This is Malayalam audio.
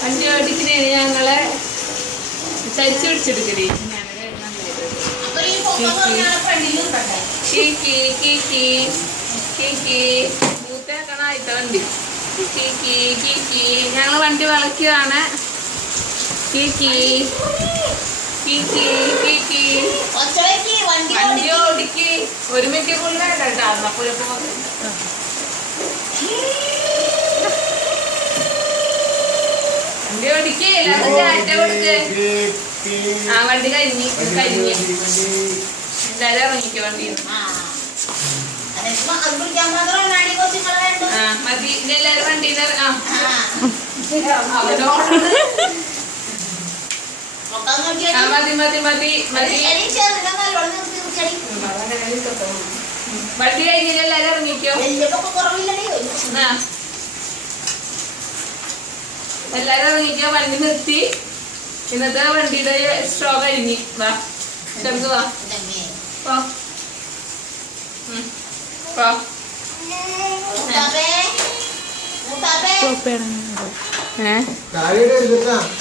വണ്ടി ഓടിക്കുന്നേ ഞങ്ങളെ ചരിച്ചു പിടിച്ചെടുക്കടി മൂത്തേക്കണായിട്ട വണ്ടി ഞങ്ങള് വണ്ടി വളയ്ക്കുകയാണ് വണ്ടി ഓടിക്ക് ഒരു മിനിറ്റ് കൊണ്ടായിട്ടാ വണ്ടി ഓടിക്ക് എല്ലാവർക്കും ചാറ്റ കൊടുക്ക് ആ വണ്ടി കഴിഞ്ഞ് എല്ലാരും ഇറങ്ങിക്കോ വണ്ടിന്ന് മതി എല്ലാരും വണ്ടിന്ന് മതി മതി മതി മതി വണ്ടി കഴിഞ്ഞില്ല എല്ലാരും ഇറങ്ങിക്കോ എല്ലാരും ഇറങ്ങിക്കോ വണ്ടി നിർത്തി ഇന്നത്തെ വണ്ടിയുടെ സ്ട്രോ കഴിഞ്ഞ് വാ ചെറുക്ക് വാ